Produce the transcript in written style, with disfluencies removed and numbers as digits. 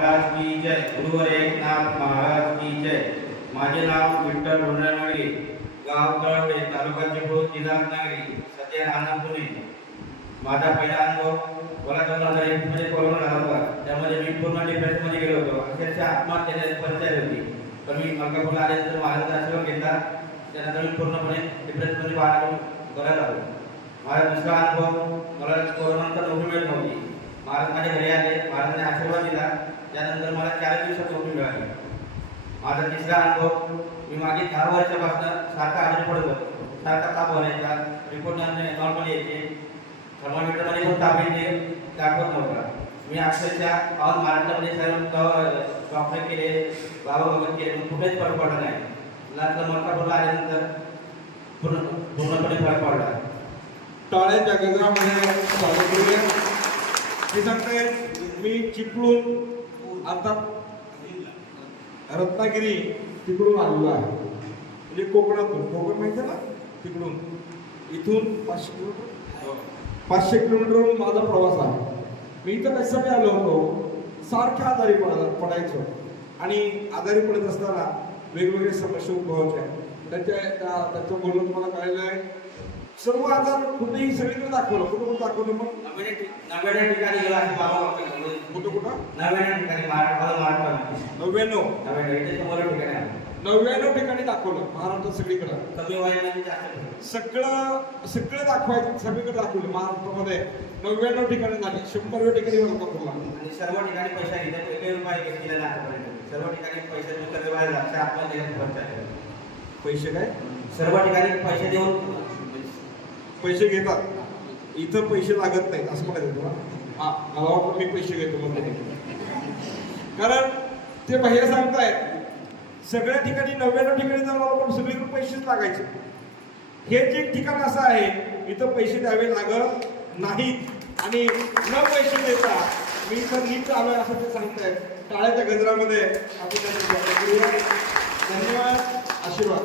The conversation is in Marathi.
महाराज की जय। गुरुवर एकनाथ महाराज की जय। माझे नाव विठ्ठल ढोंडरानळी, गाव कळवडे, तालुका चिपळूण, जिल्हा रत्नागिरी, सध्या राहणार पुणे। माझा पहिला अनुभव मला 2001 मध्ये कोरोना झाला होता। त्यामध्ये मी पूर्ण डिप्रेशनमध्ये गेलो होतो। अक्षरशः आत्महत्येची परिस्थिती होती। पण मी मलकापूरला आल्यानंतर महाराजांचा आशीर्वाद घेतला। त्यानंतर मी पूर्णपणे डिप्रेशनमध्ये बाहेर बघायला लागलो। माझा दुसरा अनुभव, मला कोरोनानंतर नोकरी मिळत नव्हती। महाराज माझ्या घरी आले, महाराजांनी आशीर्वाद दिला। त्यानंतर मला 4 दिवसात नोकरी मिळाली। माझा तिसरा अनुभव, मी मागे 10 वर्षापासून सारखा आजारी पडत होतो। सारखा ताप व्हायचा, रिपोर्ट नॉर्मल यायचे, थर्मामीटरमध्ये पण ताप येते, दाखवत नव्हता। मी अक्षरशः ऑल महाराष्ट्रामध्ये सर्व डॉक्टर केले, बाबा वगैरे केले, पण कुठेच फरक पडला नाही। नंतर मलकापूरला आल्यानंतर पूर्णपणे फरक पडला। टाळ्याच्या गजरामध्ये स्वागत करूया। हे सांगते मी चिपळूण अर्थात रत्नागिरी तिकडून आलेलो आहे, म्हणजे कोकणातून। कोकण माहिती आहे ना, तिकडून इथून 500 किलोमीटरवरून माझा प्रवास आहे। मी इथं कशासाठी आलो होतो, सारख्या आजारी पडायचो आणि आजारी पडत असताना वेगवेगळे समस्या उद्भवायच्या। त्याचं बोलणं तुम्हाला कळलं आहे। सर्व आजार कुठेही सगळीकडे दाखवलं, कुठं दाखवलं, मग नव्याण्णव ठिकाणी गेला आहे बाबा। कुठं 99 ठिकाणी महाराष्ट्रात 99 ठिकाणी दाखवलं महाराष्ट्रात सगळीकडे। कमी वयामध्ये जास्त सगळं दाखवायचं, सगळीकडे दाखवलं महाराष्ट्रामध्ये। 99 ठिकाणी झाली, 100व्या ठिकाणी मलकापूरला। आणि सर्व ठिकाणी पैसा घेतात, 1 रुपया घेतलेला नाही आतापर्यंत। सर्व ठिकाणी पैसे देऊन सर्व बाहेर लक्ष आत्महत्या करतात। पैसे काय, सर्व ठिकाणी पैसे देऊन पैसे घेतात, इथं पैसे लागत नाहीत असं म्हणायचं तुला? हा, मला वाटतं मी पैसे घेतो म्हणजे, कारण ते बाहेर सांगतायत सगळ्या ठिकाणी 99 ठिकाणी जर मला पण सगळीकडे पैसेच लागायचे। हे जे ठिकाण असं आहे, इथं पैसे द्यावे लागत नाहीत आणि न पैसे देता मी इथं नीट आलोय असं ते सांगतायत। टाळ्याच्या गजरामध्ये आपण त्यांचं स्वागत करूया। धन्यवाद, आशीर्वाद।